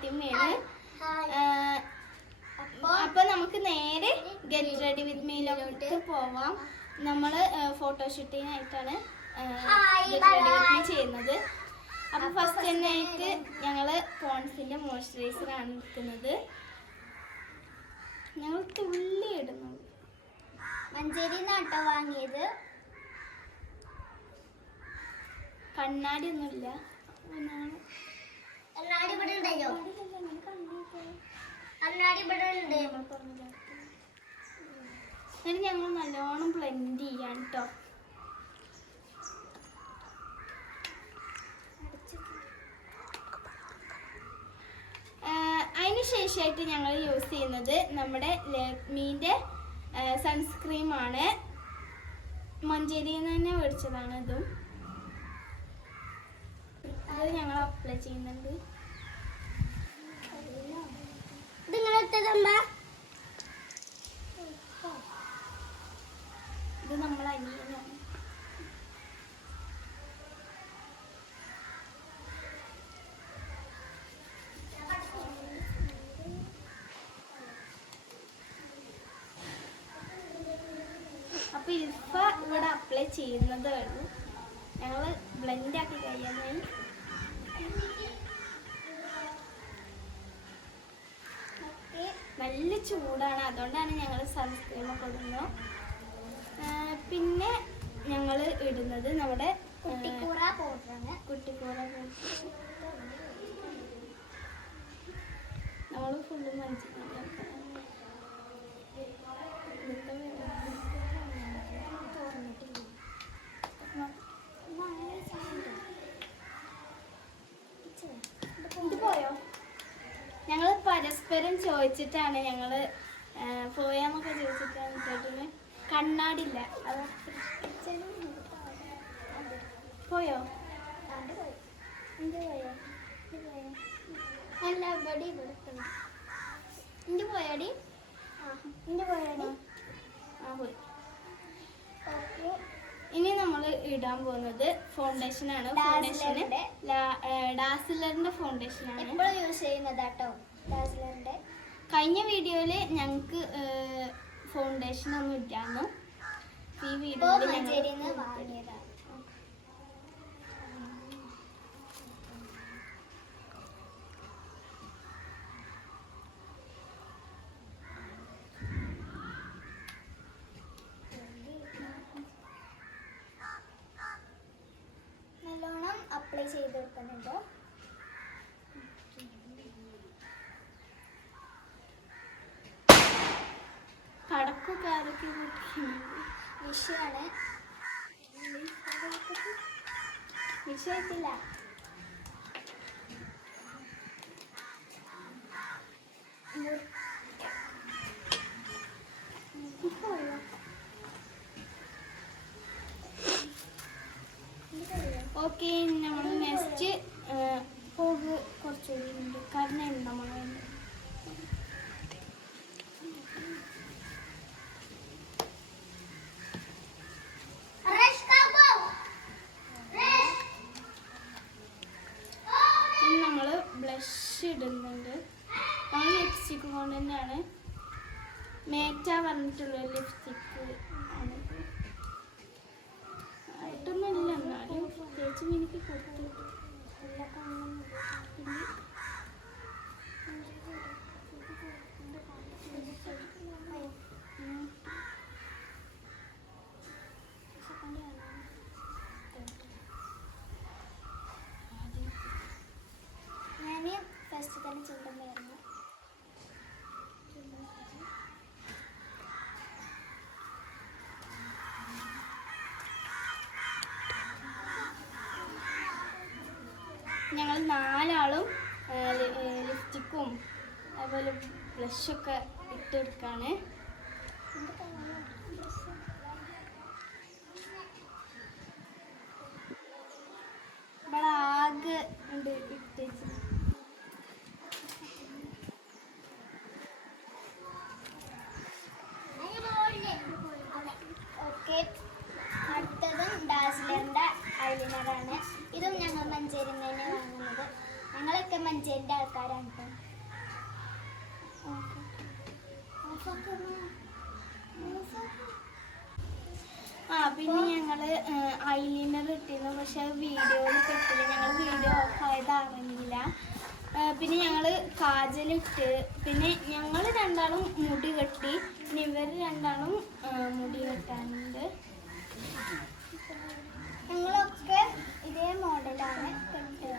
ഫാത്തിമയാണ്. അപ്പൊ നമുക്ക് നേരെ ഗെറ്റ് റെഡി വിത്ത് മീയിലോട്ട് പോവാം. നമ്മൾ ഫോട്ടോഷൂട്ടിനായിട്ടാണ് ഗെറ്റ് റെഡി വിത്ത് മീ ചെയ്യുന്നത്. അപ്പൊ ഫസ്റ്റ് തന്നെ ആയിട്ട് ഞങ്ങള് പോൺസിന്റെ മോയ്സ്ചറൈസർ ആണ് എടുക്കുന്നത്. ഞങ്ങൾ തുള്ളി ഇടുന്നു. മഞ്ചേരി നാട്ടോ വാങ്ങിയത്. കണ്ണാടി ഒന്നുമില്ല. കണ്ണാടി ഇവിടെ ഉണ്ടല്ലോ. കണ്ണാടി ഇവിടെ ഉണ്ട്. എന്നിട്ട് ഞങ്ങൾ നല്ലോണം ബ്ലെൻഡ് ചെയ്യാൻ കേട്ടോ. അതിന് ശേഷമായിട്ട് ഞങ്ങൾ യൂസ് ചെയ്യുന്നത് നമ്മുടെ ലാക്മീൻ്റെ സൺസ്ക്രീമാണ്. മഞ്ചേരിയിൽ നിന്ന് തന്നെ മേടിച്ചതാണ്. ഇതും അത് ഞങ്ങൾ അപ്ലൈ ചെയ്യുന്നുണ്ട്. ഇത് നമ്മൾ അനിയനാണ്. അപ്പൊ ഇപ്പൊ ഇവിടെ അപ്ലൈ ചെയ്യുന്നതേ ഉള്ളൂ. ഞങ്ങൾ ബ്ലെൻഡ് ആക്കി കഴിയാനായി. നല്ല ചൂടാണ്, അതുകൊണ്ടാണ് ഞങ്ങൾ സൺസ്ക്രീം ഒക്കെ ഇടുന്നത്. പിന്നെ ഞങ്ങൾ ഇടുന്നത് നമ്മുടെ കുട്ടിക്കൂറ പൗഡറാണ്. കുട്ടിക്കൂറ നമ്മൾ ഫുള്ള് മനസ്സിലാക്കാം. ഞങ്ങൾ പരസ്പരം ചോദിച്ചിട്ടാണ് ഞങ്ങൾ പോയാന്നൊക്കെ ചോദിച്ചിട്ടാണ് കേട്ടത്. കണ്ണാടില്ല. അത് പോയോ? അല്ല ഇവിടെ ഇവിടെ ഇന്റെ പോയാടി. ഇന്റെ പോയാടി. പോയി. ഓക്കെ, ഇനി നമ്മൾ ഇടാൻ പോകുന്നത് ഫൗണ്ടേഷനാണ്. ഫൗണ്ടേഷന് ഡാസിലറിന്റെ ഫൗണ്ടേഷനാണ് ഇപ്പോൾ യൂസ് ചെയ്യുന്നത് കേട്ടോ. ഡാസിലറിന്റെ. കഴിഞ്ഞ വീഡിയോയിൽ ഞങ്ങൾക്ക് ഫൗണ്ടേഷൻ ഒന്നും ഇല്ലായിരുന്നു. ഈ വീഡിയോയിൽ ഞങ്ങൾ വാങ്ങിയതാണ്. നല്ലോണം അപ്ലൈ ചെയ്ത് കൊടുക്കുന്നുണ്ട്. കടക്കൊക്കെ വിഷയാണ്. വിഷയത്തില്ല. ഓക്കെ, നമ്മൾ നെക്സ്റ്റ് പോക് കുറച്ചുകൂടി ഉണ്ട്. കാരണം എന്താ മഴ ഇടുന്നുണ്ട്. നമ്മൾ ലിപ്സ്റ്റിക്ക് കൊണ്ട് തന്നെയാണ്. മേറ്റ പറഞ്ഞിട്ടുള്ള ലിപ്സ്റ്റിക്ക് ആണ്. ആയിട്ടൊന്നുമില്ല, എന്നാലും ചേച്ചി എനിക്ക് കൊടുത്തു. ഫസ്റ്റ് തന്നെ ചിന്തമായിരുന്നു. ഞങ്ങൾ 4 ആളും ലിപ്സ്റ്റിക്കും അതുപോലെ ബ്ലഷൊക്കെ ഇട്ടെടുക്കാണ്. ഇവിടെ ആകെ ഉണ്ട് ഇട്ടേച്ച്. അടുത്തതും ഡാസ്ലറിന്റെ ഐലൈനറാണ്. ഇതും ഞങ്ങൾ മഞ്ചേരിയിൽ തന്നെ വാങ്ങുന്നത്. ഞങ്ങളൊക്കെ മഞ്ചേരിന്റെ ആൾക്കാരാണ് ട്ടോ. പിന്നെ ഞങ്ങള് ഐലൈനർ ഇട്ടിരുന്നു, പക്ഷെ അത് വീഡിയോയിൽ പെട്ടില്ല. ഞങ്ങൾ വീഡിയോ ഓഫ് ആയത് അറിഞ്ഞില്ല. പിന്നെ ഞങ്ങള് കാജലിട്ട്, പിന്നെ ഞങ്ങൾ രണ്ടാളും മുടി കെട്ടി, പിന്നെ ഇവർ രണ്ടാളും മുടി കെട്ടാനുണ്ട്. ഞങ്ങളൊക്കെ ഇതേ മോഡലാണ് കെട്ടുക.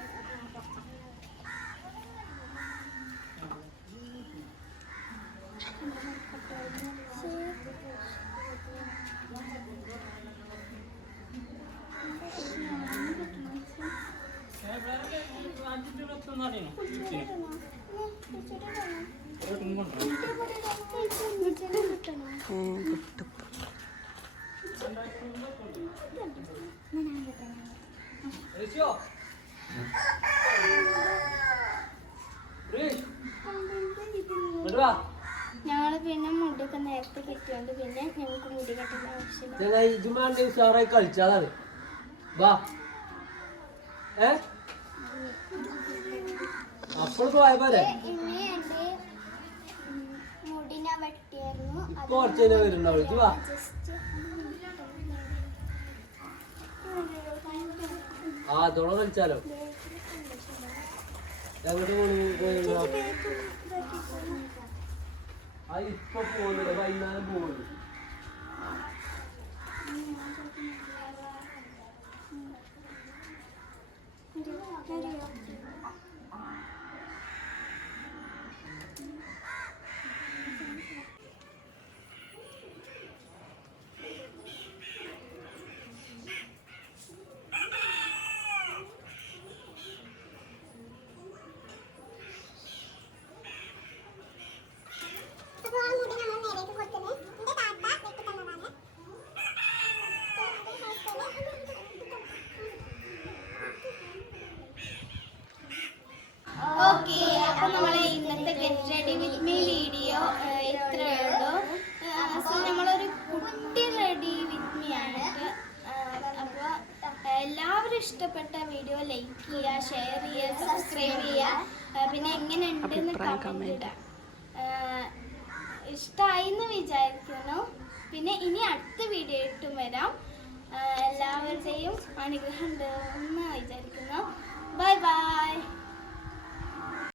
ഞങ്ങള് പിന്നെ മുടിയൊക്കെ നേരത്തെ കെട്ടിയോണ്ട് പിന്നെ ഞങ്ങൾക്ക് മുടി കെട്ടേണ്ട ആവശ്യമില്ല. ഉഷാറായി കളിച്ചാലാണ് വാ അപ്പോൾ പോയ പോലെ ഇനി എന്റെ മുടി ഞാൻ വെട്ടിയായിരുന്നു. ഇപ്പൊ കുറച്ചേനെ വരുന്നുണ്ടാവും. ഇത് വാ അതോടെ കളിച്ചാലോ. ഞങ്ങോട്ട് അത് ഇപ്പൊ പോകുന്നില്ല, വൈകുന്നേരം പോകുന്നു. ഓക്കെ, അപ്പൊ നമ്മളെ ഇന്നത്തെ get ready with me video ഇത്രയേ ഉള്ളൂ. സോ നമ്മളൊരു കുട്ടി റെഡി വിത്ത് മീ ആണ്. അപ്പോൾ എല്ലാവരും ഇഷ്ടപ്പെട്ട വീഡിയോ ലൈക്ക് ചെയ്യുക, ഷെയർ ചെയ്യുക, സബ്സ്ക്രൈബ് ചെയ്യുക, പിന്നെ എങ്ങനെയുണ്ടെന്ന് കമന്റ് ഇടുക. ഇഷ്ടമായി എന്ന് വിചാരിക്കുന്നു. പിന്നെ ഇനി അടുത്ത വീഡിയോ ഇട്ടും വരാം. എല്ലാവരുടെയും അനുഗ്രഹം ഉണ്ടെന്ന് വിചാരിക്കുന്നു. Bye bye.